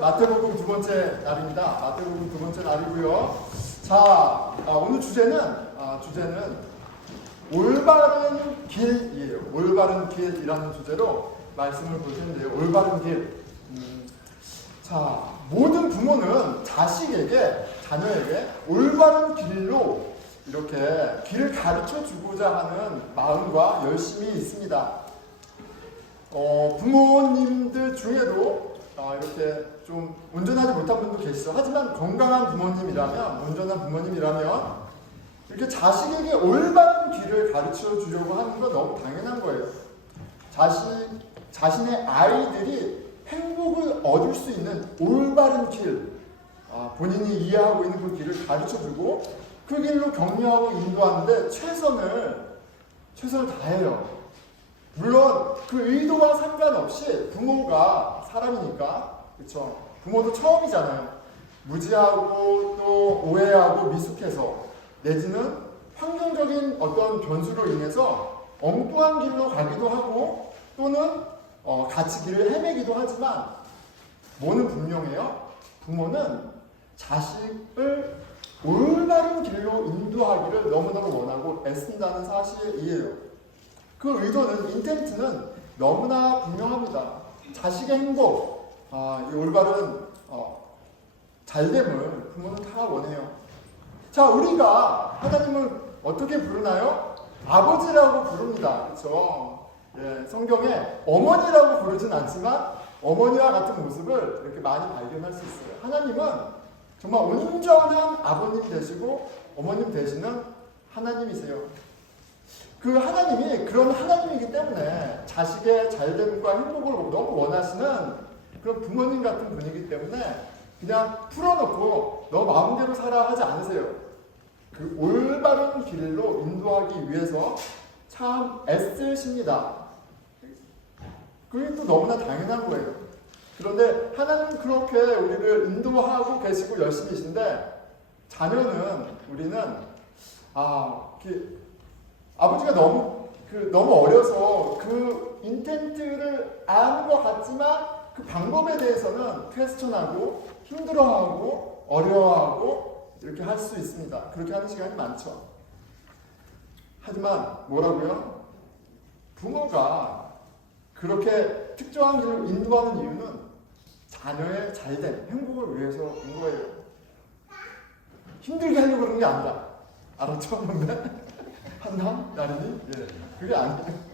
마태복음 두 번째 날입니다. 마태복음 두 번째 날이고요. 자, 오늘 주제는 올바른 길이에요. 올바른 길이라는 주제로 말씀을 볼 텐데요. 올바른 길. 자, 모든 부모는 자녀에게 올바른 길로 이렇게 길을 가르쳐 주고자 하는 마음과 열심이 있습니다. 부모님들 중에도 이렇게 좀 온전하지 못한 분도 계시죠. 하지만 건강한 부모님이라면, 온전한 부모님이라면 이렇게 자식에게 올바른 길을 가르쳐 주려고 하는 건 너무 당연한 거예요. 자신의 아이들이 행복을 얻을 수 있는 올바른 길, 본인이 이해하고 있는 그 길을 가르쳐 주고 그 길로 격려하고 인도하는데 최선을 다해요. 물론 그 의도와 상관없이 부모가 사람이니까, 그렇죠? 부모도 처음이잖아요. 무지하고 또 오해하고 미숙해서 내지는 환경적인 어떤 변수로 인해서 엉뚱한 길로 가기도 하고 또는 같이 길을 헤매기도 하지만 뭐는 분명해요. 부모는 자식을 올바른 길로 인도하기를 너무너무 원하고 애쓴다는 사실이에요. 그 의도는, 인텐트는 너무나 분명합니다. 자식의 행복, 이 올바른 잘됨을 부모는 다 원해요. 자, 우리가 하나님을 어떻게 부르나요? 아버지라고 부릅니다. 그렇죠? 예, 성경에 어머니라고 부르진 않지만 어머니와 같은 모습을 이렇게 많이 발견할 수 있어요. 하나님은 정말 온전한 아버님 되시고 어머님 되시는 하나님이세요. 그 하나님이 그런 하나님이기 때문에 자식의 잘됨과 행복을 너무 원하시는 그런 부모님 같은 분이기 때문에 그냥 풀어놓고 너 마음대로 살아 하지 않으세요. 그 올바른 길로 인도하기 위해서 참 애쓰십니다. 그게 또 너무나 당연한 거예요. 그런데 하나님은 그렇게 우리를 인도하고 계시고 열심히신데 우리는 아버지가 너무 어려서 그 인텐트를 아는 것 같지만 그 방법에 대해서는 퀘스천하고 힘들어하고 어려워하고 이렇게 할 수 있습니다. 그렇게 하는 시간이 많죠. 하지만 뭐라고요? 부모가 그렇게 특정한 길을 인도하는 이유는 자녀의 잘됨, 행복을 위해서인 거예요. 힘들게 하려고 그러는 게 아니라. 알았죠? 한나? 나린이? 예. 그게 아니에요.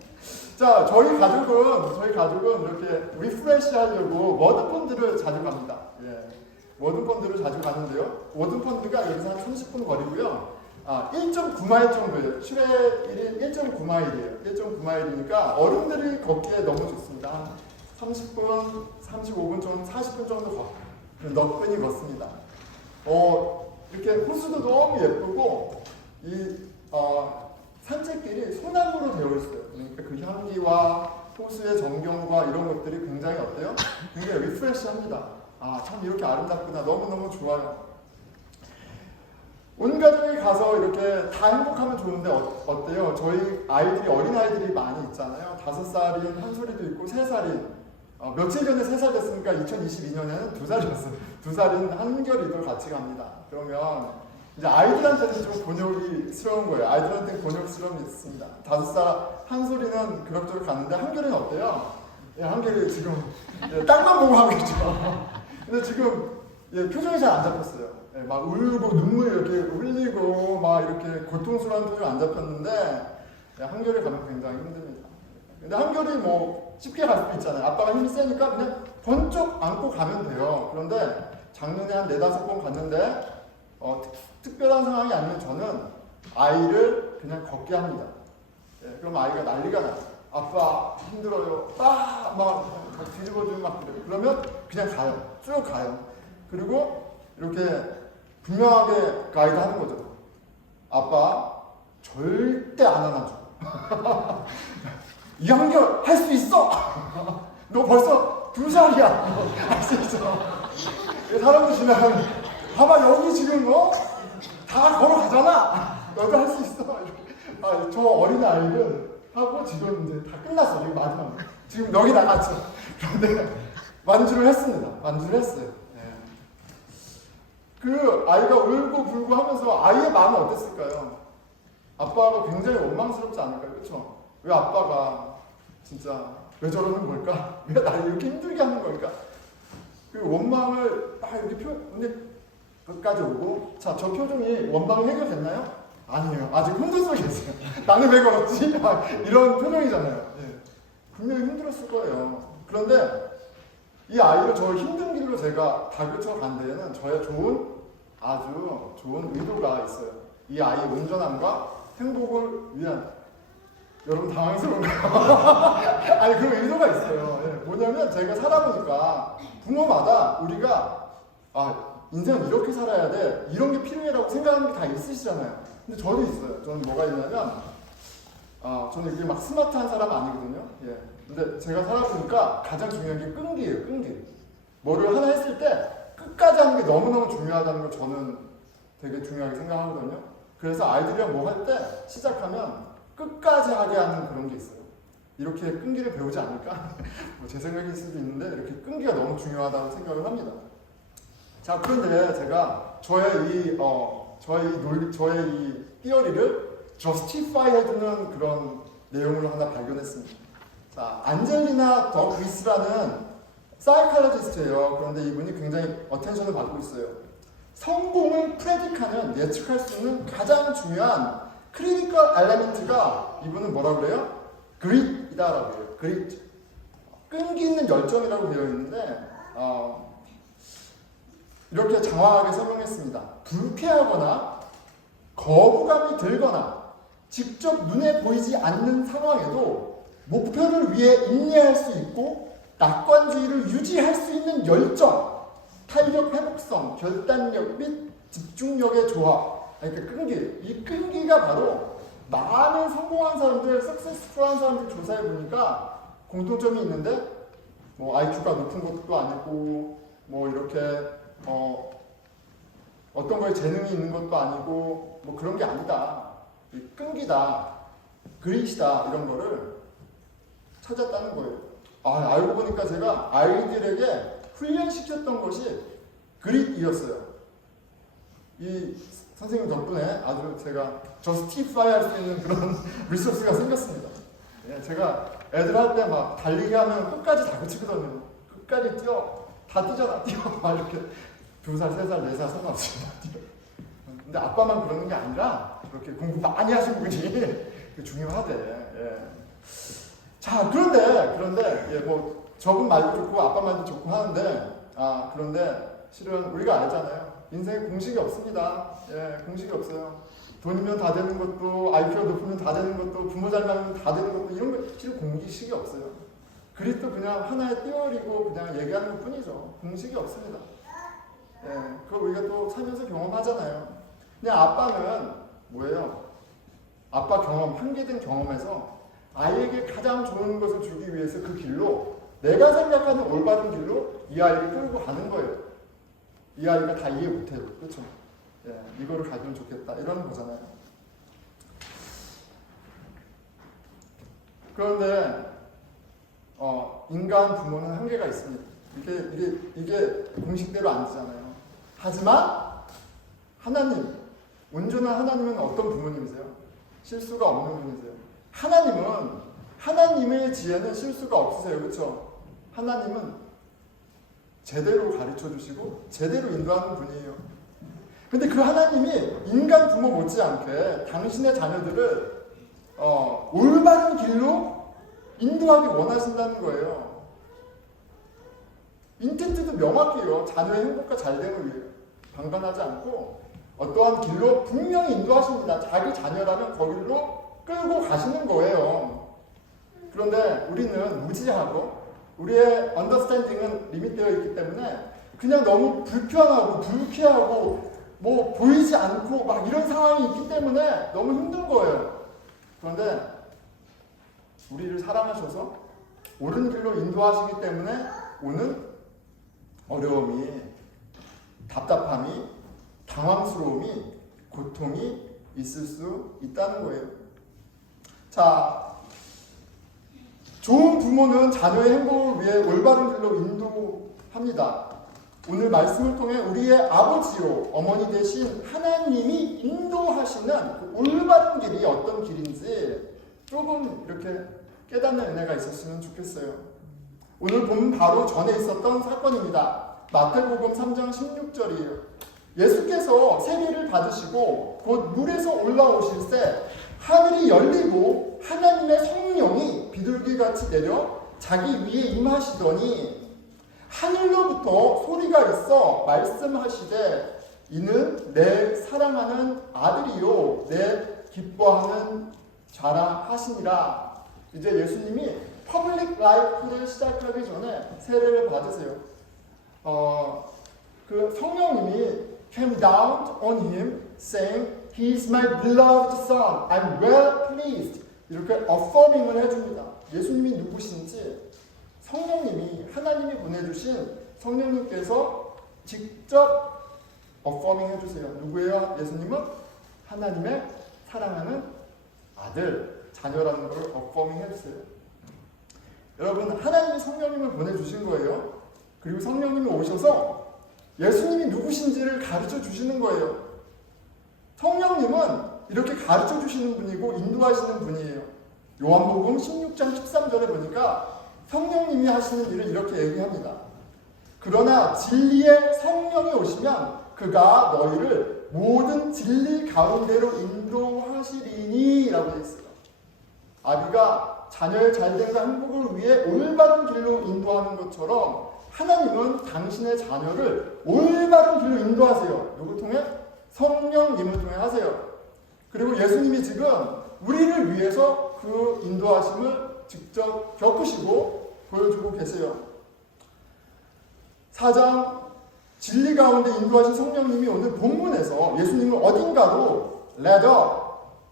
자, 저희 가족은 이렇게 리프레시 하려고 워드펀드를 자주 갑니다. 예. 워드펀드를 자주 가는데요. 워드펀드가 여기서 한 30분 거리고요. 1.9마일 정도예요. 7회 1인 1.9마일이에요. 1.9마일이니까 어른들이 걷기에 너무 좋습니다. 30분, 35분 정도, 40분 정도 너끈히 걷습니다. 이렇게 호수도 너무 예쁘고 산책길이 소나무로 되어 있어요. 그러니까 그 향기와 호수의 정경과 이런 것들이 굉장히 어때요? 굉장히 리프레시합니다. 참 이렇게 아름답구나. 너무너무 좋아요. 온 가족이 가서 이렇게 다 행복하면 좋은데 어때요? 저희 아이들이, 어린아이들이 많이 있잖아요. 5살인 한솔이도 있고 3살인, 며칠 전에 3살 됐으니까 2022년에는 2살이었어요. 2살인 한결이도 같이 갑니다. 그러면 이제 아이들한테는 좀 곤욕스러운 거예요. 아이들한테는 곤욕스러움이 있습니다. 5살 한솔이는 그럭저럭 갔는데 한결이는 어때요? 예, 한결이 지금 땅만 보고 하고 있죠. 근데 지금 표정이 잘 안 잡혔어요. 막 울고 눈물 이렇게 흘리고 막 이렇게 고통스러운 표정이 안 잡혔는데 한결이 가면 굉장히 힘듭니다. 근데 한결이 뭐 쉽게 갈 수도 있잖아요. 아빠가 힘이 세니까 그냥 번쩍 안고 가면 돼요. 그런데 작년에 한 4-5번 갔는데 특별한 상황이 아니면 저는 아이를 그냥 걷게 합니다. 그럼 아이가 난리가 나요. 아빠 힘들어요. 막 뒤집어주고 막 그래요. 그러면 그냥 가요. 쭉 가요. 그리고 이렇게 분명하게 가이드 하는 거죠. 아빠 절대 안 안아줘. 이한결 할 수 있어. 너 벌써 2살이야. 할 수 있어. 사람들 지나가면 봐봐 여기 지금 다 걸어가잖아. 너도 할 수 있어. 저 어린 아이는 하고 지금 이제 다 끝났어. 여기 마지막. 지금 여기 나갔죠. 그런데 완주를 했습니다. 완주를 했어요. 예. 그 아이가 울고 불고 하면서 아이의 마음은 어땠을까요? 아빠가 굉장히 원망스럽지 않을까요? 그렇죠? 왜 아빠가 진짜 왜 저러는 걸까? 왜 나를 이렇게 힘들게 하는 걸까? 그 원망을 이렇게 근데 끝까지 오고 자, 저 표정이 원망 해결됐나요? 아니에요. 아직 혼돈 속에 있어요. 나는 왜 그렇지? 이런 표정이잖아요. 예. 분명히 힘들었을 거예요. 그런데 이 아이를 저 힘든 길로 제가 다그쳐 간 데에는 저의 아주 좋은 의도가 있어요. 이 아이의 온전함과 행복을 위한. 여러분 당황스러운가요? 아니 그 의도가 있어요. 예. 뭐냐면 제가 살아보니까 부모마다 우리가 인생은 이렇게 살아야 돼, 이런 게 필요해라고 생각하는 게 다 있으시잖아요. 근데 저도 있어요. 저는 뭐가 있냐면 저는 이렇게 막 스마트한 사람 아니거든요. 예. 근데 제가 살아보니까 가장 중요한 게 끈기예요. 끈기. 뭐를 하나 했을 때 끝까지 하는 게 너무너무 중요하다는 걸 저는 되게 중요하게 생각하거든요. 그래서 아이들이랑 뭐 할 때 시작하면 끝까지 하게 하는 그런 게 있어요. 이렇게 끈기를 배우지 않을까? 뭐 제 생각일 수도 있는데 이렇게 끈기가 너무 중요하다고 생각을 합니다. 자, 그런데 제가 저의 이 띠어리를 justify 해주는 그런 내용을 하나 발견했습니다. 자, 안젤리나 더 그리스라는 사이칼로지스트예요. 그런데 이분이 굉장히 어텐션을 받고 있어요. 성공을 프레딕하는, 예측할 수 있는 가장 중요한 크리티컬 엘레멘트가 이분은 뭐라고 그래요? 그릿이다라고 해요. 그릿. 끈기 있는 열정이라고 되어 있는데 이렇게 장황하게 설명했습니다. 불쾌하거나 거부감이 들거나 직접 눈에 보이지 않는 상황에도 목표를 위해 인내할 수 있고 낙관주의를 유지할 수 있는 열정, 탄력 회복성, 결단력 및 집중력의 조합. 그러니까 끈기. 이 끈기가 바로 많은 성공한 사람들, 석세스풀한 사람들 조사해 보니까 공통점이 있는데 뭐 IQ가 높은 것도 아니고 뭐 이렇게 어떤 거에 재능이 있는 것도 아니고 뭐 그런 게 아니다. 이 끈기다, 그릿이다 이런 거를 찾았다는 거예요. 알고 보니까 제가 아이들에게 훈련시켰던 것이 그릿이었어요. 이 선생님 덕분에 아주 제가 저스티파이 할 수 있는 그런 리소스가 생겼습니다. 예, 제가 애들 할 때 막 달리기 하면 끝까지 다 그치거든요. 끝까지 뛰어. 다 뛰잖아, 뛰어. 막 이렇게 2살, 3살, 4살 상관없이 다 뛰어. 근데 아빠만 그러는 게 아니라 그렇게 공부 많이 하신 분이 중요하대. 예. 자, 그런데 예, 뭐 저분 말도 좋고 아빠 말도 좋고 하는데 그런데 실은 우리가 알잖아요. 인생에 공식이 없습니다. 예, 공식이 없어요. 돈이면 다 되는 것도, IQ가 높으면 다 되는 것도, 부모 잘 만나면 다 되는 것도 이런 거 실은 공식이 없어요. 그리스도 그냥 하나의 띠어리고 그냥 얘기하는 것 뿐이죠. 공식이 없습니다. 예, 그걸 우리가 또 살면서 경험하잖아요. 그냥 아빠는 뭐예요? 아빠 경험, 한계된 경험에서 아이에게 가장 좋은 것을 주기 위해서 그 길로 내가 생각하는 올바른 길로 이 아이를 끌고 가는 거예요. 이 아이가 다 이해 못해요. 그렇죠? 예, 이거를 가지면 좋겠다. 이러는 거잖아요. 그런데 인간 부모는 한계가 있습니다. 이게 공식대로 안 되잖아요. 하지만 하나님, 온전한 하나님은 어떤 부모님이세요? 실수가 없는 분이세요. 하나님의 지혜는 실수가 없으세요. 그렇죠? 하나님은 제대로 가르쳐 주시고 제대로 인도하는 분이에요. 근데 그 하나님이 인간 부모 못지않게 당신의 자녀들을 올바른 길로 인도하기 원하신다는 거예요. 인텐트도 명확해요. 자녀의 행복과 잘됨을 위해 방관하지 않고 어떠한 길로 분명히 인도하십니다. 자기 자녀라면 거기로 끌고 가시는 거예요. 그런데 우리는 무지하고 우리의 언더스탠딩은 리밋되어 있기 때문에 그냥 너무 불편하고 불쾌하고 뭐 보이지 않고 막 이런 상황이 있기 때문에 너무 힘든 거예요. 그런데 우리를 사랑하셔서 옳은 길로 인도하시기 때문에 오는 어려움이, 답답함이, 당황스러움이, 고통이 있을 수 있다는 거예요. 자, 좋은 부모는 자녀의 행복을 위해 올바른 길로 인도합니다. 오늘 말씀을 통해 우리의 아버지요 어머니 되신 하나님이 인도하시는 그 올바른 길이 어떤 길인지 조금 이렇게 깨닫는 은혜가 있었으면 좋겠어요. 오늘 보면 바로 전에 있었던 사건입니다. 마태복음 3장 16절이에요. 예수께서 세례를 받으시고 곧 물에서 올라오실 때 하늘이 열리고 하나님의 성령이 비둘기같이 내려 자기 위에 임하시더니 하늘로부터 소리가 있어 말씀하시되 이는 내 사랑하는 아들이요 내 기뻐하는 자라 하시니라. 이제 예수님이 퍼블릭 라이프를 시작하기 전에 세례를 받으세요. 그 성령님이 came down on him saying he is my beloved son I'm well pleased 이렇게 affirming을 해줍니다. 예수님이 누구신지 성령님이 하나님이 보내주신 성령님께서 직접 affirming 해주세요. 누구예요? 예수님은 하나님의 사랑하는 아들, 자녀라는 걸 affirming 해주세요. 여러분 하나님이 성령님을 보내주신 거예요. 그리고 성령님이 오셔서 예수님이 누구신지를 가르쳐 주시는 거예요. 성령님은 이렇게 가르쳐 주시는 분이고 인도하시는 분이에요. 요한복음 16장 13절에 보니까 성령님이 하시는 일을 이렇게 얘기합니다. 그러나 진리의 성령이 오시면 그가 너희를 모든 진리 가운데로 인도하시리니 라고 되어 있어요. 아비가 자녀의 잘됨과 행복을 위해 올바른 길로 인도하는 것처럼 하나님은 당신의 자녀를 올바른 길로 인도하세요. 누구 통해? 성령님을 통해 하세요. 그리고 예수님이 지금 우리를 위해서 그 인도하심을 직접 겪으시고 보여주고 계세요. 4장 진리 가운데 인도하신 성령님이 오늘 본문에서 예수님을 어딘가로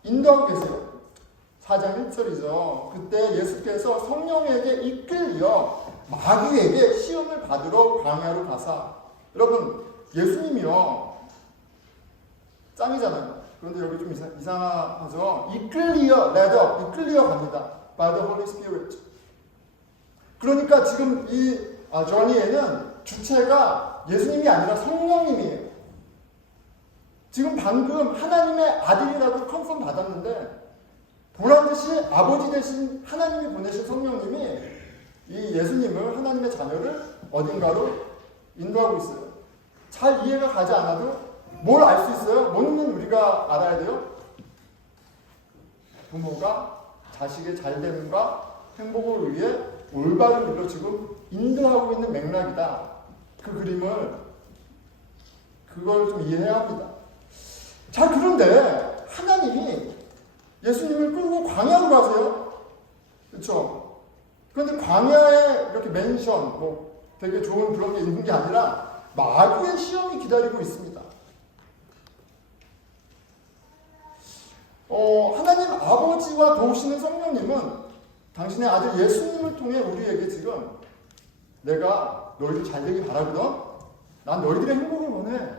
인도하고 계세요. 4장 1절이죠. 그때 예수께서 성령에게 이끌려 마귀에게 시험을 받으러 광야로 가사. 여러분 예수님이요 짱이잖아요. 그런데 여기 좀 이상하죠. 이끌려 갑니다. By the Holy Spirit. 그러니까 지금 이 저니에는 주체가 예수님이 아니라 성령님이에요. 지금 방금 하나님의 아들이라고 컨펌 받았는데 보란듯이 아버지 대신 하나님이 보내신 성령님이 이 예수님을 하나님의 자녀를 어딘가로 인도하고 있어요. 잘 이해가 가지 않아도 뭘 알 수 있어요? 뭐는 우리가 알아야 돼요? 부모가 자식의 잘됨과 행복을 위해 올바른 길로 지금 인도하고 있는 맥락이다. 그 그림을 그걸 좀 이해해야 합니다. 자, 그런데 하나님이 예수님을 끌고 광야로 가세요. 그렇죠? 그런데 광야에 이렇게 맨션, 되게 좋은 그런 게 있는 게 아니라 마귀의 시험이 기다리고 있습니다. 하나님 아버지와 도우시는 성령님은 당신의 아들 예수님을 통해 우리에게 지금 내가 너희들 잘 되길 바라거든. 난 너희들의 행복을 원해.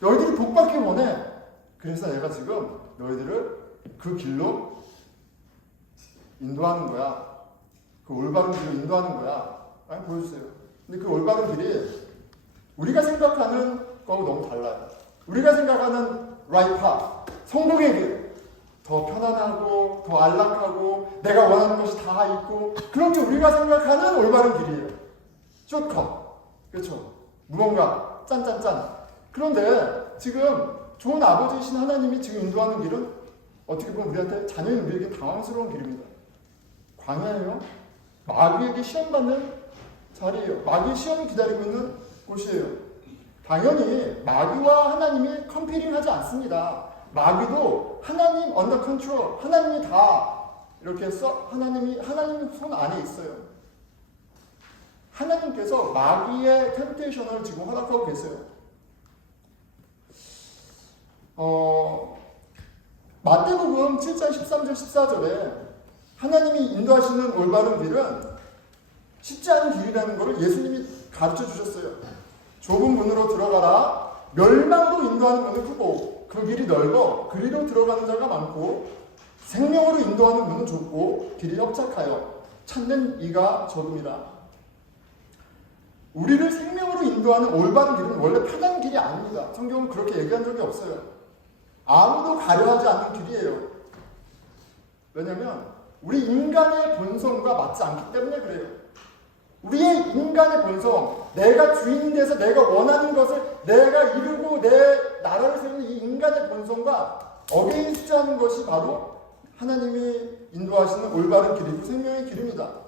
너희들이 복받길 원해. 그래서 내가 지금 너희들을 그 길로 인도하는 거야. 그 올바른 길로 인도하는 거야. 아니, 보여주세요. 근데 그 올바른 길이 우리가 생각하는 거하고 너무 달라요. 우리가 생각하는 right path, 성공의 길. 더 편안하고 더 안락하고 내가 원하는 것이 다 있고 그런 게 우리가 생각하는 올바른 길이에요. 숏컷. 그렇죠? 무언가 짠짠짠. 그런데 지금 좋은 아버지이신 하나님이 지금 인도하는 길은 어떻게 보면 우리한테 자녀인 우리에게 당황스러운 길입니다. 광야예요. 마귀에게 시험받는 자리예요. 마귀의 시험이 기다리고 있는 곳이에요. 당연히 마귀와 하나님이 컴피링하지 않습니다. 마귀도 하나님 언더 컨트롤, 하나님이 다 이렇게 하나님이 손 안에 있어요. 하나님께서 마귀의 템테이션을 지금 허락하고 계세요. 마태복음 7장 13절 14절에 하나님이 인도하시는 올바른 길은 쉽지 않은 길이라는 것을 예수님이 가르쳐 주셨어요. 좁은 문으로 들어가라. 멸망으로 인도하는 문은 크고 그 길이 넓어 그리로 들어가는 자가 많고 생명으로 인도하는 문은 좁고 길이 협착하여 찾는 이가 적음이라. 우리를 생명으로 인도하는 올바른 길은 원래 편한 길이 아닙니다. 성경은 그렇게 얘기한 적이 없어요. 아무도 가려하지 않는 길이에요. 왜냐하면 우리 인간의 본성과 맞지 않기 때문에 그래요. 우리의 인간의 본성, 내가 주인이 돼서 내가 원하는 것을 내가 이루고 내 나라를 세우는 이 인간의 본성과 어게인스트 하는 것이 바로 하나님이 인도하시는 올바른 길이고 생명의 길입니다.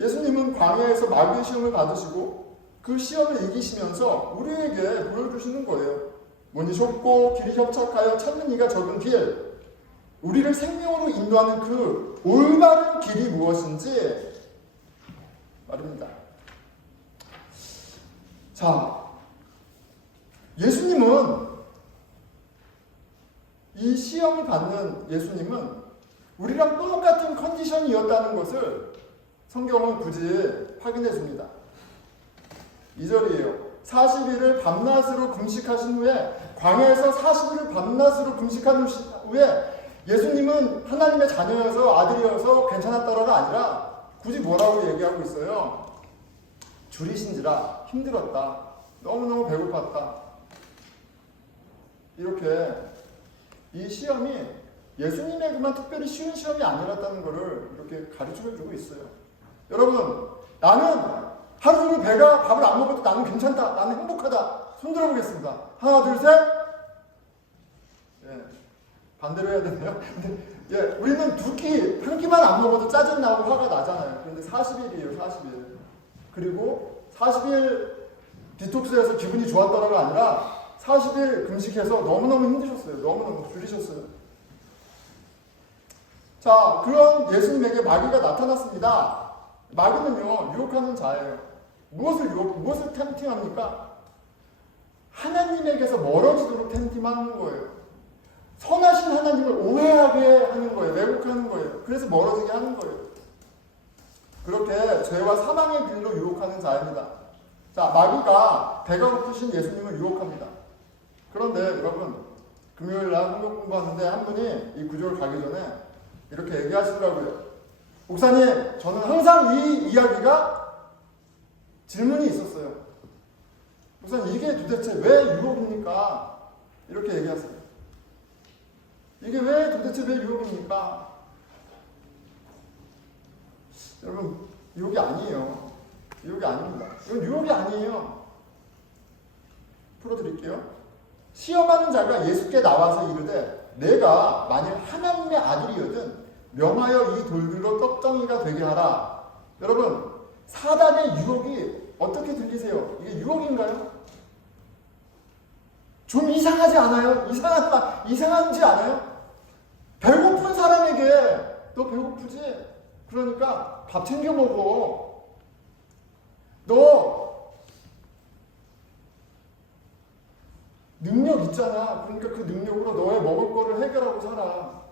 예수님은 광야에서 마귀의 시험을 받으시고 그 시험을 이기시면서 우리에게 보여주시는 거예요. 문이 좁고 길이 협착하여 찾는 이가 적은 길, 우리를 생명으로 인도하는 그 올바른 길이 무엇인지 말입니다. 자, 예수님은 이 시험을 받는 예수님은 우리랑 똑같은 컨디션이었다는 것을 성경은 굳이 확인해 줍니다. 2절이에요. 40일을 밤낮으로 금식하신 후에, 광야에서 40일을 밤낮으로 금식한 후에 예수님은 하나님의 자녀여서 아들이어서 괜찮았다라가 아니라 굳이 뭐라고 얘기하고 있어요? 줄이신지라 힘들었다. 너무너무 배고팠다. 이렇게 이 시험이 예수님에게만 특별히 쉬운 시험이 아니었다는 것을 이렇게 가르쳐주고 있어요. 여러분, 나는 하루 종일 배가 밥을 안 먹어도 나는 괜찮다. 나는 행복하다. 손 들어보겠습니다. 하나, 둘, 셋. 예, 반대로 해야 되네요. 근데 예, 우리는 한 끼만 안 먹어도 짜증나고 화가 나잖아요. 그런데 40일이에요, 40일. 그리고 40일 디톡스해서 기분이 좋았다가 아니라 40일 금식해서 너무너무 힘드셨어요. 너무너무 줄이셨어요. 자, 그런 예수님에게 마귀가 나타났습니다. 마귀는요, 유혹하는 자예요. 무엇을 템팅합니까? 하나님에게서 멀어지도록 템팅하는 거예요. 선하신 하나님을 오해하게 하는 거예요. 왜곡하는 거예요. 그래서 멀어지게 하는 거예요. 그렇게 죄와 사망의 길로 유혹하는 자입니다. 자, 마귀가 배가 고프신 예수님을 유혹합니다. 그런데 여러분, 금요일날 성경 공부하는데 한 분이 이 구조를 가기 전에 이렇게 얘기하시더라고요. 목사님, 저는 항상 이 이야기가 질문이 있었어요. 목사님, 이게 도대체 왜 유혹입니까? 이렇게 얘기하세요. 이게 도대체 왜 유혹입니까? 여러분, 유혹이 아니에요. 유혹이 아닙니다. 이건 유혹이 아니에요. 풀어드릴게요. 시험하는 자가 예수께 나와서 이르되 내가 만일 하나님의 아들이거든 명하여 이 돌들로 떡덩이가 되게 하라. 여러분, 사단의 유혹이 어떻게 들리세요? 이게 유혹인가요? 좀 이상하지 않아요? 이상한지 않아요? 배고픈 사람에게 너 배고프지? 그러니까 밥 챙겨 먹어. 너 능력 있잖아. 그러니까 그 능력으로 너의 먹을 거를 해결하고 살아.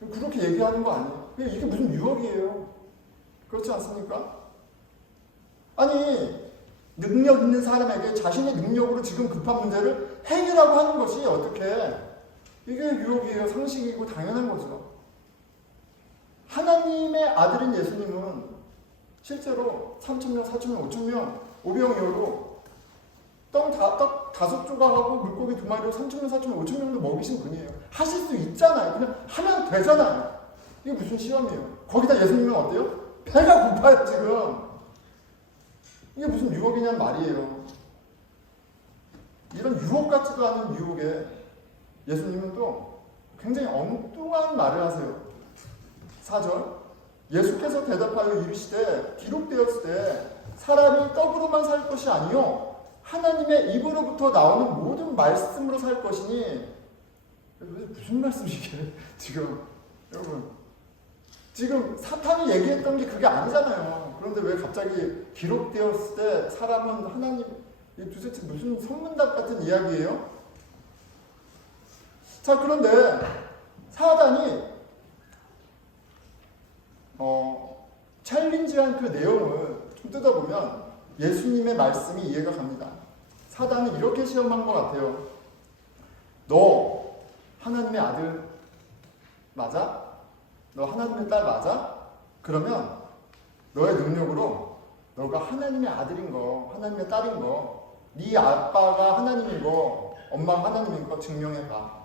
그렇게 얘기하는 거 아니에요? 이게 무슨 유혹이에요? 그렇지 않습니까? 아니, 능력 있는 사람에게 자신의 능력으로 지금 급한 문제를 해결하고 하는 것이 어떻게 이게 유혹이에요? 상식이고 당연한 거죠. 하나님의 아들인 예수님은 실제로 3,000명, 4,000명, 5,000명, 5병이어로 떡 5조각하고 물고기 2마리로 3,000명, 4,000명, 5,000명도 먹이신 분이에요. 하실 수 있잖아요. 그냥 하면 되잖아요. 이게 무슨 시험이에요? 거기다 예수님은 어때요? 배가 고파요, 지금. 이게 무슨 유혹이냐는 말이에요. 이런 유혹 같지도 않은 유혹에 예수님은 또 굉장히 엉뚱한 말을 하세요. 4절. 예수께서 대답하여 이르시되 기록되었을 때 사람이 떡으로만 살 것이 아니요 하나님의 입으로부터 나오는 모든 말씀으로 살 것이니. 무슨 말씀이게 지금 여러분, 지금 사탄이 얘기했던 게 그게 아니잖아요. 그런데 왜 갑자기 기록되었을 때 사람은 하나님, 도대체 무슨 선문답 같은 이야기예요? 자, 그런데 사단이 챌린지한 그 내용을 좀 뜯어보면 예수님의 말씀이 이해가 갑니다. 사단은 이렇게 시험한 것 같아요. 너 하나님의 아들 맞아? 너 하나님의 딸 맞아? 그러면 너의 능력으로 너가 하나님의 아들인 거, 하나님의 딸인 거, 네 아빠가 하나님인 거, 엄마가 하나님인 거 증명해봐.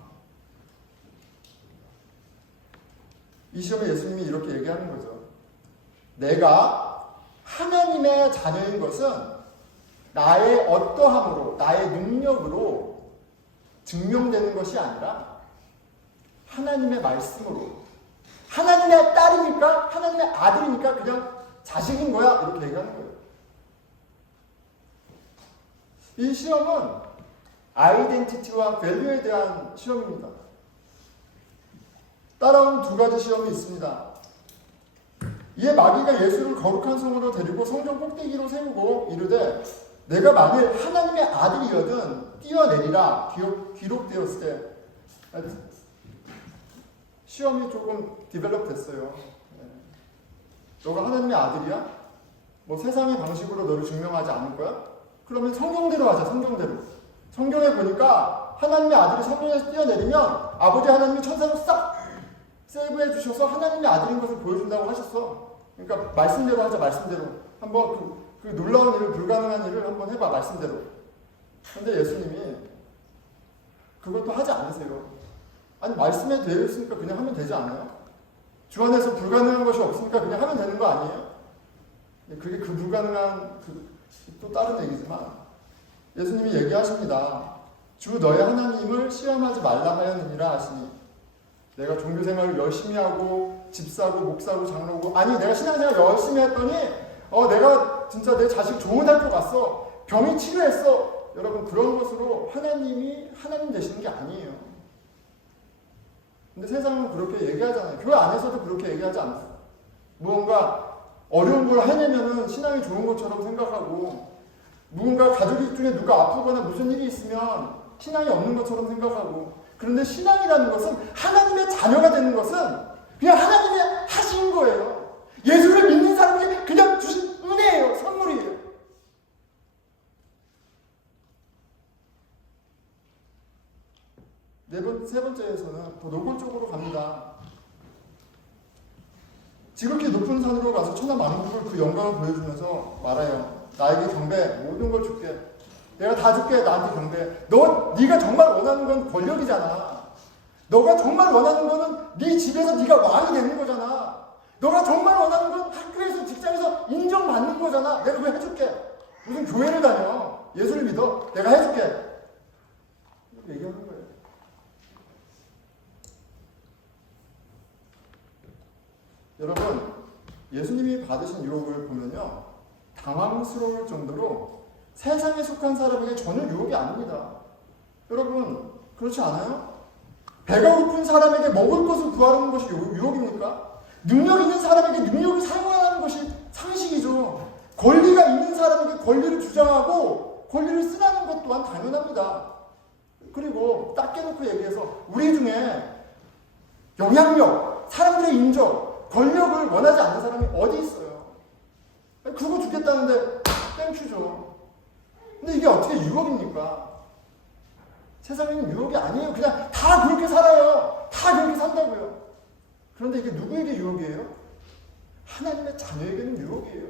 이 시험에 예수님이 이렇게 얘기하는 거죠. 내가 하나님의 자녀인 것은 나의 어떠함으로, 나의 능력으로 증명되는 것이 아니라 하나님의 말씀으로, 하나님의 딸이니까, 하나님의 아들이니까 그냥 자식인 거야, 이렇게 얘기하는 거예요. 이 시험은 아이덴티티와 밸류에 대한 시험입니다. 따라온 두 가지 시험이 있습니다. 이에 마귀가 예수를 거룩한 성으로 데리고 성전 꼭대기로 세우고 이르되 내가 만일 하나님의 아들이여든 뛰어내리라 기록되었을 때 시험이 조금 디벨롭 됐어요. 너가 하나님의 아들이야? 뭐 세상의 방식으로 너를 증명하지 않을 거야? 그러면 성경대로 하자. 성경대로. 성경에 보니까 하나님의 아들이 성경에서 뛰어내리면 아버지 하나님이 천사로 싹 세이브해 주셔서 하나님의 아들인 것을 보여준다고 하셨어. 그러니까 말씀대로 하자. 말씀대로. 한번 그 놀라운 일을, 불가능한 일을 한번 해봐. 말씀대로. 근데 예수님이 그것도 하지 않으세요. 아니 말씀에 되어 있으니까 그냥 하면 되지 않아요? 주 안에서 불가능한 것이 없으니까 그냥 하면 되는 거 아니에요? 그게 그 불가능한 또 다른 얘기지만 예수님이 얘기하십니다. 주 너의 하나님을 시험하지 말라 하였느니라 하시니 내가 종교생활을 열심히 하고 집 사고 목 사고 장로고 아니 내가 신앙생활 열심히 했더니 내가 진짜 내 자식 좋은 학교 갔어. 병이 치료했어. 여러분 그런 것으로 하나님이 하나님 되시는 게 아니에요. 근데 세상은 그렇게 얘기하잖아요. 교회 안에서도 그렇게 얘기하지 않아요. 무언가 어려운 걸 해내면은 신앙이 좋은 것처럼 생각하고 누군가 가족 중에 누가 아프거나 무슨 일이 있으면 신앙이 없는 것처럼 생각하고 그런데 신앙이라는 것은 하나님의 자녀가 되는 것은 그냥 하나님이 하신 거예요. 예수를 믿는 사람에게 그냥 주신 은혜예요. 선물이에요. 세 번째에서는 더 노골적으로 갑니다. 지극히 높은 산으로 가서 천하 만국을 그 영광을 보여주면서 말해요. 나에게 경배, 모든 걸 줄게. 내가 다 줄게, 나한테 경배. 네가 정말 원하는 건 권력이잖아. 너가 정말 원하는 거는 네 집에서 네가 왕이 되는 거잖아. 너가 정말 원하는 건 학교에서, 직장에서 인정받는 거잖아. 내가 그거 해줄게. 무슨 교회를 다녀. 예수를 믿어. 내가 해줄게. 이렇게 얘기하는 거예요. 여러분, 예수님이 받으신 유혹을 보면요. 당황스러울 정도로 세상에 속한 사람에게 전혀 유혹이 아닙니다. 여러분, 그렇지 않아요? 배가 고픈 사람에게 먹을 것을 구하는 것이 유혹입니까? 능력 있는 사람에게 능력을 사용하는 것이 상식이죠. 권리가 있는 사람에게 권리를 주장하고 권리를 쓰라는 것 또한 당연합니다. 그리고 딱 깨놓고 얘기해서 우리 중에 영향력, 사람들의 인정, 권력을 원하지 않는 사람이 어디 있어요? 그거 주겠다는데 땡큐죠. 근데 이게 어떻게 유혹입니까? 세상에는 유혹이 아니에요. 그냥 다 그렇게 살아요. 다 그렇게 산다고요. 그런데 이게 누구에게 유혹이에요? 하나님의 자녀에게는 유혹이에요.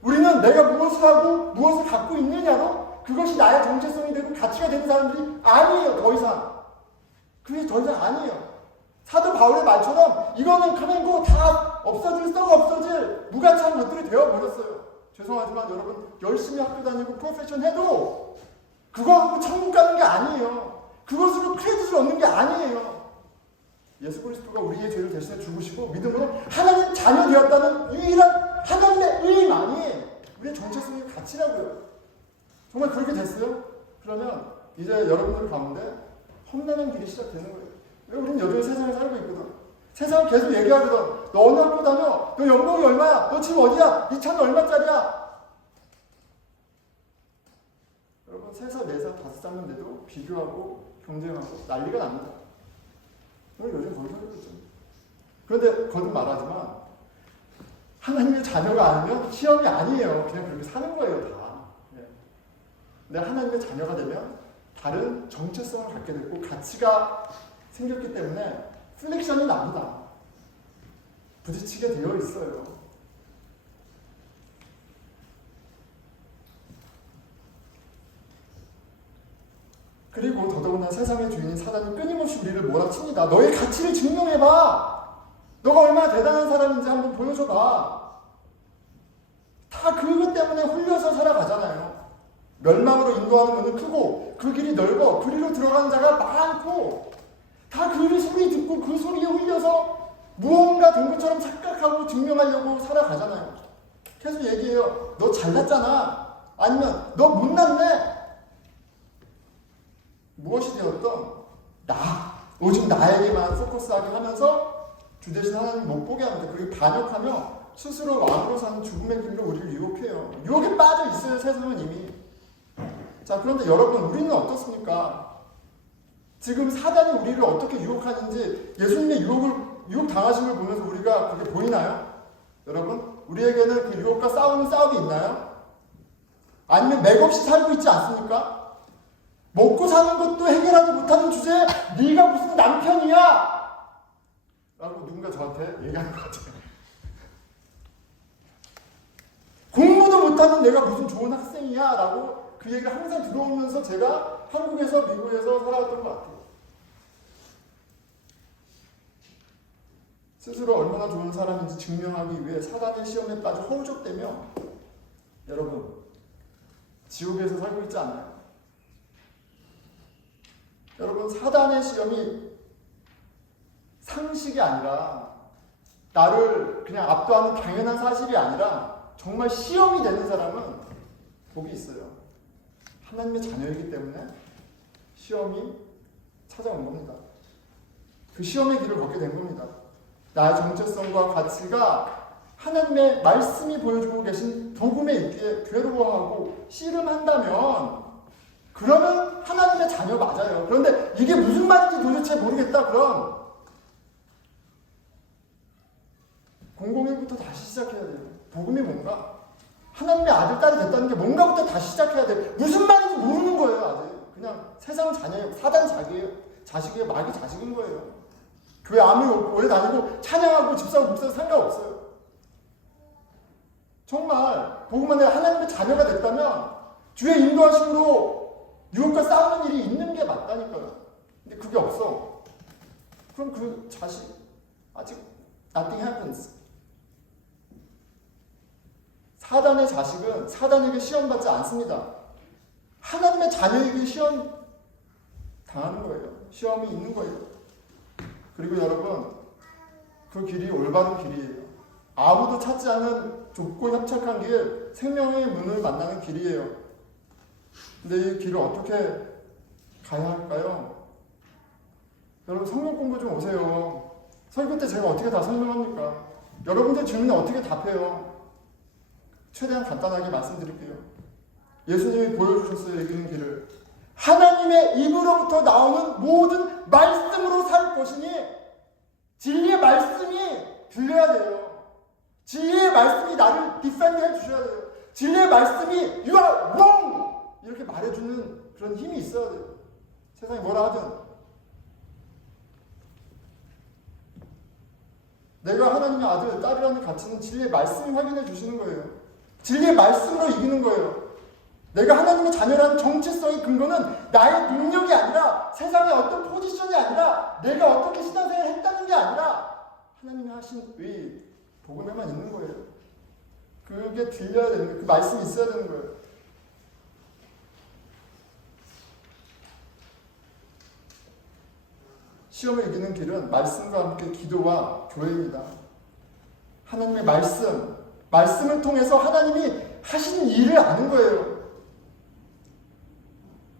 우리는 내가 무엇을 하고 무엇을 갖고 있느냐로 그것이 나의 정체성이 되고 가치가 되는 사람들이 아니에요. 더 이상. 그게 더 이상 아니에요. 사도 바울의 말처럼 이거는 가만고 다 없어질 썩 없어질 무가치한 것들이 되어버렸어요. 죄송하지만 여러분 열심히 학교 다니고 프로페션 해도 그거 하고 천국 가는 게 아니에요. 그것으로 크레딧을 얻는 게 아니에요. 예수 그리스도가 우리의 죄를 대신해 죽으시고 믿음으로 하나님 자녀 되었다는 유일한 하나님의 의만이 우리의 정체성의 가치라고요. 정말 그렇게 됐어요? 그러면 이제 여러분들 가운데 험난한 길이 시작되는 거예요. 왜 우리는 여전히 세상에 살고 있거든. 세상은 계속 얘기하거든. 너 어느 학교 다녀? 너 연봉이 얼마야? 너 집 어디야? 네 차는 얼마짜리야? 여러분 3살, 4살, 5살인데도 비교하고 경쟁하고 난리가 납니다. 요즘 거기 살고 있죠. 그런데 거듭 말하지만 하나님의 자녀가 아니면 시험이 아니에요. 그냥 그렇게 사는 거예요. 다. 근데 하나님의 자녀가 되면 다른 정체성을 갖게 되고 가치가 생겼기 때문에 플렉션이 납니다. 부딪히게 되어 있어요. 그리고 더더구나 세상의 주인인 사단이 끊임없이 우리를 몰아칩니다. 너의 가치를 증명해봐. 너가 얼마나 대단한 사람인지 한번 보여줘봐. 다 그것 때문에 홀려서 살아가잖아요. 멸망으로 인도하는 문은 크고 그 길이 넓어 그리로 들어가는 자가 많고 다 그 소리 듣고 그 소리에 홀려서 무언가 된 것처럼 착각하고 증명하려고 살아가잖아요. 계속 얘기해요. 너 잘났잖아. 아니면 너 못났네. 무엇이 되었던 오직 나에게만 포커스하게 하면서 주 대신 하나님 못 보게 합니다. 그리고 반역하며 스스로 왕으로 사는 죽음의 길로 우리를 유혹해요. 유혹에 빠져 있어요. 세상은 이미. 자, 그런데 여러분, 우리는 어떻습니까? 지금 사단이 우리를 어떻게 유혹하는지 예수님의 유혹 당하신 걸 보면서 우리가 그게 보이나요? 여러분, 우리에게는 그 유혹과 싸우는 싸움이 있나요? 아니면 맥없이 살고 있지 않습니까? 먹고 사는 것도 해결하지 못하는 주제에 네가 무슨 남편이야? 라고 누군가 저한테 얘기하는 것 같아요. 공부도 못하는 내가 무슨 좋은 학생이야? 라고 그 얘기를 항상 들어오면서 제가 한국에서 미국에서 살아왔던 것 같아요. 스스로 얼마나 좋은 사람인지 증명하기 위해 사단의 시험에 빠져 허우적대며 여러분 지옥에서 살고 있지 않아요? 여러분 사단의 시험이 상식이 아니라 나를 그냥 압도하는 당연한 사실이 아니라 정말 시험이 되는 사람은 복이 있어요. 하나님의 자녀이기 때문에 시험이 찾아온 겁니다. 그 시험의 길을 걷게 된 겁니다. 나의 정체성과 가치가 하나님의 말씀이 보여주고 계신 복음에 있기에 괴로워하고 씨름한다면 그러면 하나님의 자녀 맞아요. 그런데 이게 무슨 말인지 도대체 모르겠다. 그럼 001부터 다시 시작해야 돼요. 복음이 뭔가? 하나님의 아들, 딸이 됐다는 게 뭔가부터 다시 시작해야 돼요. 무슨 말인지 모르는 거예요. 아직. 그냥 세상 자녀예요. 사단 자식이에요. 마귀 자식인 거예요. 교회 아무 오래 다니고 찬양하고 집사고 목사도 상관없어요. 정말 복음 안에 하나님의 자녀가 됐다면 주의 인도하심으로 유혹과 싸우는 일이 있는 게 맞다니까요. 근데 그게 없어. 그럼 그 자식 아직 nothing happens. 사단의 자식은 사단에게 시험받지 않습니다. 하나님의 자녀에게 시험 당하는 거예요. 시험이 있는 거예요. 그리고 여러분 그 길이 올바른 길이에요. 아무도 찾지 않은 좁고 협착한 길, 생명의 문을 만나는 길이에요. 근데 이 길을 어떻게 가야 할까요? 여러분 성경 공부 좀 오세요. 설교 때 제가 어떻게 다 설명합니까? 여러분들 질문에 어떻게 답해요? 최대한 간단하게 말씀드릴게요. 예수님이 보여주셨어요. 이기는 길을. 하나님의 입으로부터 나오는 모든 말씀으로 살 것이니 진리의 말씀이 들려야 돼요. 진리의 말씀이 나를 디펜드 해주셔야 돼요. 진리의 말씀이 You are wrong! 이렇게 말해주는 그런 힘이 있어야 돼요. 세상이 뭐라 하든 내가 하나님의 아들, 딸이라는 가치는 진리의 말씀이 확인해 주시는 거예요. 진리의 말씀으로 이기는 거예요. 내가 하나님의 자녀라는 정체성의 근거는 나의 능력이 아니라 세상의 어떤 포지션이 아니라 내가 어떻게 신앙생활을 했다는 게 아니라 하나님이 하신 의 복음에만 있는 거예요. 그게 들려야 되는 거예요. 그 말씀이 있어야 되는 거예요. 시험을 이기는 길은 말씀과 함께 기도와 교회입니다. 하나님의 말씀을 통해서 하나님이 하신 일을 아는 거예요.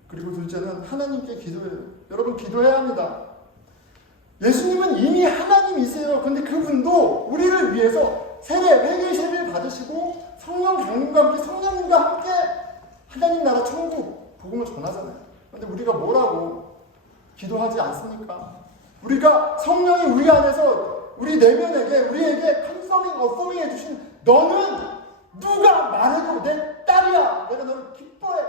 그리고 둘째는 하나님께 기도해요. 여러분 기도해야 합니다. 예수님은 이미 하나님이세요. 그런데 그분도 우리를 위해서 회개의 세례를 받으시고 성령 강림과 함께 성령님과 함께 하나님 나라 천국 복음을 전하잖아요. 그런데 우리가 뭐라고 기도하지 않습니까? 우리가 성령이 우리 안에서 우리 내면에게 우리에게 affirming 해주신 너는 누가 말해도 내 딸이야. 내가 너를 기뻐해.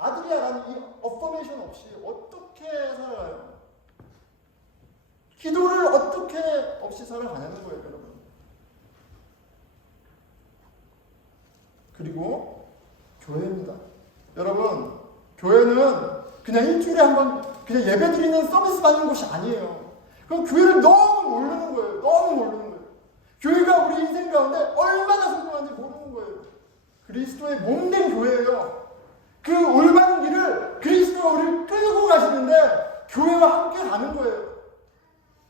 아들이야 라는 이 affirmation 없이 어떻게 살아가요? 기도를 어떻게 없이 살아가냐는 거예요, 여러분. 그리고 교회입니다. 여러분, 교회는 그냥 일주일에 한 번 그냥 예배 드리는 서비스 받는 곳이 아니에요. 그럼 교회를 너무 모르는 거예요. 너무 모르는 거예요. 교회가 우리 인생 가운데 얼마나 소중한지 모르는 거예요. 그리스도의 몸된 교회예요. 그 올바른 길을 그리스도가 우리를 끌고 가시는데 교회와 함께 가는 거예요.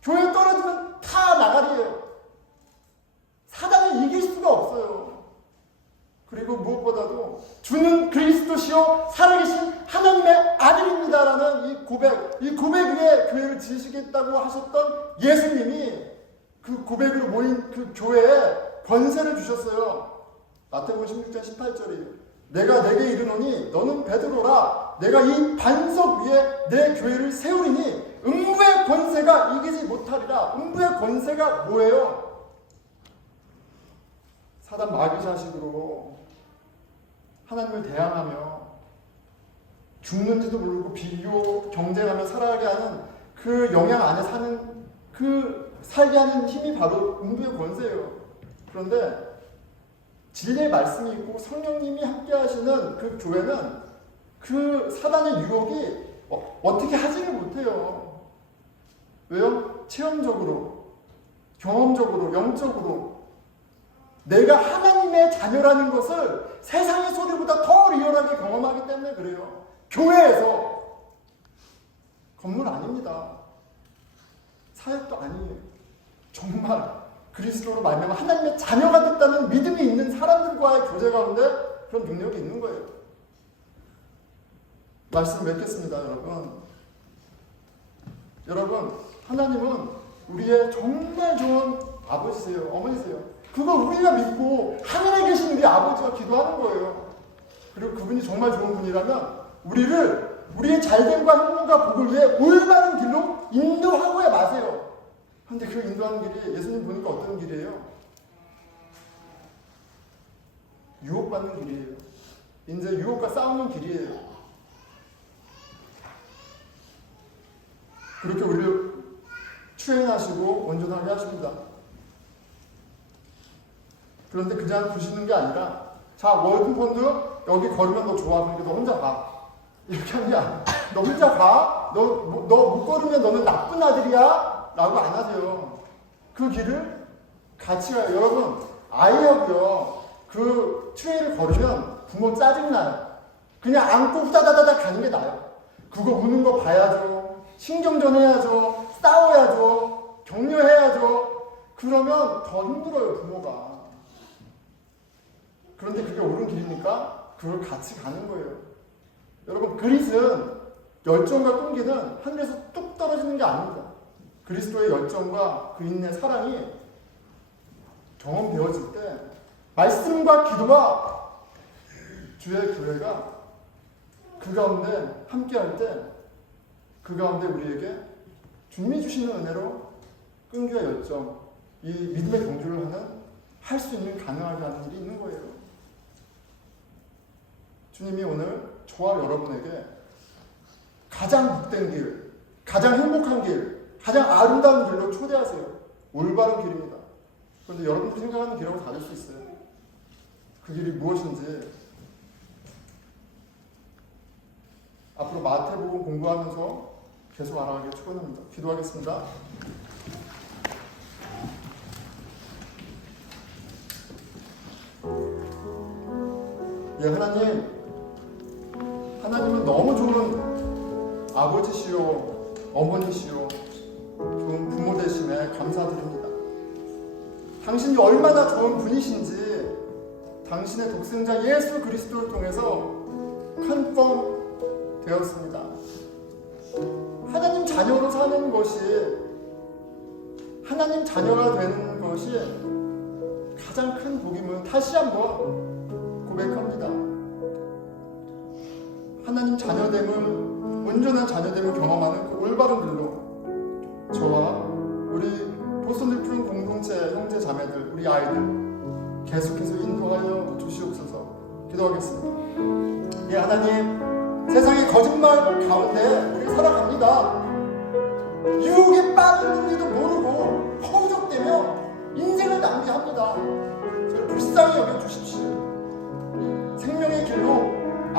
교회 떨어지면 다 나가리예요. 사단을 이길 수가 없어요. 그리고 무엇보다도 주는 그리스도시요 살아계신 하나님의 아들입니다라는 이 고백 위에 교회를 지으시겠다고 하셨던 예수님이 그 고백으로 모인 그 교회에 권세를 주셨어요. 마태복음 16장 18절이에요. 내가 내게 이르노니 너는 베드로라. 내가 이 반석 위에 내 교회를 세우리니 음부의 권세가 이기지 못하리라. 음부의 권세가 뭐예요? 사단 마귀 자식으로 하나님을 대항하며 죽는지도 모르고 비교 경쟁하며 살아가게 하는 그 영향 안에 사는 그 살게 하는 힘이 바로 음부의 권세예요. 그런데 진리의 말씀이 있고 성령님이 함께 하시는 그 교회는 그 사단의 유혹이 어떻게 하지를 못해요. 왜요? 체험적으로, 경험적으로, 영적으로 내가 하나님의 자녀라는 것을 세상의 소리보다 더 리얼하게 경험하기 때문에 그래요. 교회에서. 건물 아닙니다. 사역도 아니에요. 정말 그리스도로 말미암아 하나님의 자녀가 됐다는 믿음이 있는 사람들과의 교제 가운데 그런 능력이 있는 거예요. 말씀 맺겠습니다, 여러분. 여러분, 하나님은 우리의 정말 좋은 아버지세요. 어머니세요. 그거 우리가 믿고 하늘에 계신 우리 아버지가 기도하는 거예요. 그리고 그분이 정말 좋은 분이라면 우리의 잘됨과 행복과 복을 위해 올바른 길로 인도하고야 마세요. 그런데 그 인도하는 길이 예수님 보니까 어떤 길이에요? 유혹받는 길이에요. 이제 유혹과 싸우는 길이에요. 그렇게 우리를 추행하시고 온전하게 하십니다. 그런데 그냥 두시는 게 아니라 자, 월드펀드 여기 걸으면 너 좋아. 그러니까 너 혼자 가. 이렇게 하는 게 아니야. 너 혼자 가? 너 못 걸으면 너는 나쁜 아들이야? 라고 안 하세요. 그 길을 같이 가요. 여러분, 아이하고요, 그 트레이를 걸으면 부모 짜증나요. 그냥 안고 후다다다다 가는 게 나아요. 그거 우는 거 봐야죠. 신경전 해야죠. 싸워야죠. 격려해야죠. 그러면 더 힘들어요, 부모가. 그런데 그게 옳은 길이니까 그걸 같이 가는 거예요. 여러분, 그릿은 열정과 끈기는 하늘에서 뚝 떨어지는 게 아닙니다. 그리스도의 열정과 그 인내, 사랑이 경험되어질 때 말씀과 기도와 주의 교회가 그 가운데 함께할 때 그 가운데 우리에게 주님이 주시는 은혜로 끈기와 열정, 이 믿음의 경주를 할 수 있는, 가능하게 하는 일이 있는 거예요. 주님이 오늘 저와 여러분에게 가장 복된 길, 가장 행복한 길, 가장 아름다운 길로 초대하세요. 올바른 길입니다. 그런데 여러분들이 생각하는 길하고 다를 수 있어요. 그 길이 무엇인지 앞으로 마태복음 공부하면서 계속 알아가길 축원합니다. 기도하겠습니다. 예, 하나님은 너무 좋은 아버지시요, 어머니시요, 좋은 부모 되심에 감사드립니다. 당신이 얼마나 좋은 분이신지 당신의 독생자 예수 그리스도를 통해서 컨펌 되었습니다. 하나님 자녀로 사는 것이, 하나님 자녀가 되는 것이 가장 큰 복임을 다시 한번 고백합니다. 하나님 자녀됨을, 온전한 자녀됨을 경험하는 그 올바른 길로 저와 우리 보스턴리프론 공동체 형제 자매들, 우리 아이들 계속해서 인도하여 주시옵소서. 기도하겠습니다. 예, 하나님, 세상의 거짓말 가운데 우리가 살아갑니다. 유혹에 빠졌는지도 모르고 허우적대며 인생을 낭비합니다. 저를 불쌍히 여겨주십시오.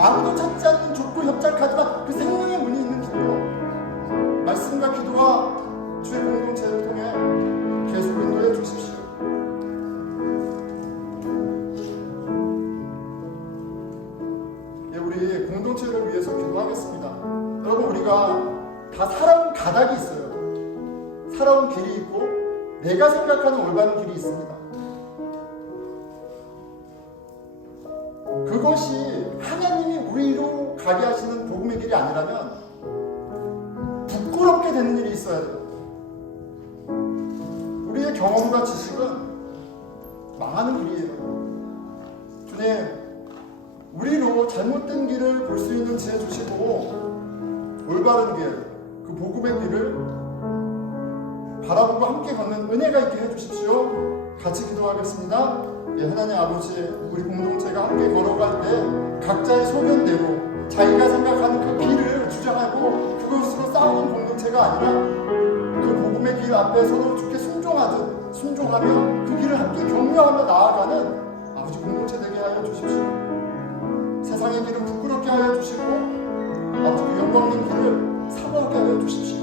아무도 찾지 않는 좁고 협착하지만 그 생명의 문이 있는 길로 말씀과 기도와 주의 공동체를 통해 계속 인도해 주십시오. 예, 우리 공동체를 위해서 기도하겠습니다. 여러분, 우리가 다 살아온 가닥이 있어요. 살아온 길이 있고 내가 생각하는 올바른 길이 있습니다. 그것이 하나님이 우리로 가게 하시는 복음의 길이 아니라면 부끄럽게 되는 일이 있어야 돼요. 우리의 경험과 지식은 망하는 길이에요. 주님, 우리로 잘못된 길을 볼 수 있는 지혜 주시고 올바른 길, 그 복음의 길을 바라보고 함께 걷는 은혜가 있게 해주십시오. 같이 기도하겠습니다. 예, 하나님 아버지, 우리 공동체가 함께 걸어갈 때 각자의 소견대로 자기가 생각하는 그 길을 주장하고 그것으로 싸우는 공동체가 아니라 그 복음의 길 앞에 서로 주께 순종하며 그 길을 함께 격려하며 나아가는 아버지 공동체 되게 하여 주십시오. 세상의 길은 부끄럽게 하여 주시고 아버지 그 영광 있는 길을 사모하게 하여 주십시오.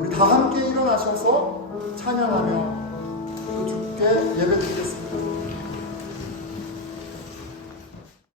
우리 다 함께 일어나셔서 찬양하며 그 주께 예배드리겠습니다.